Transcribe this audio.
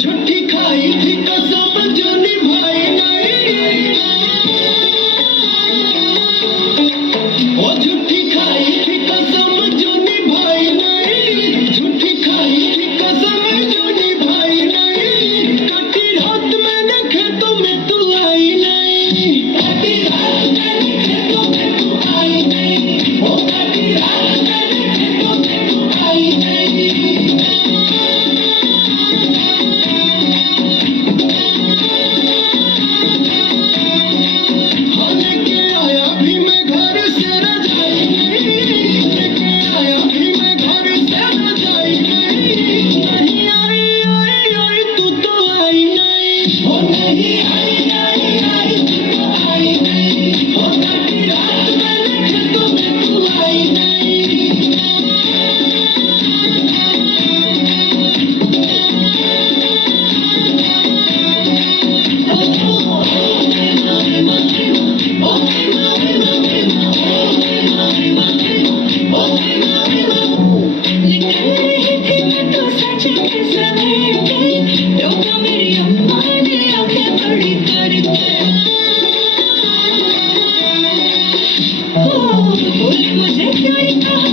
झूठी खाई थी कसम जो निभाई नहीं, ओ झूठी खाई थी कसम जो निभाई नहीं, झूठी खाई थी कसम जो निभाई नहीं। कटी रात मैंने खेतों में तू आई नहीं, कटी रात मैंने खेतों में तू आई नहीं, ओ कटी रात मैंने खेतों में तू आई नहीं। लेके आया भी मैं घर से रजाई नहीं, लेके आया भी मैं घर से रजाई नहीं। नहीं आई आई आई तू तो आई नहीं, ओ नहीं आई आई आई तू तो आई नहीं, ओ कटी रात मैंने खेतों में तू आई नहीं। मुझे क्यों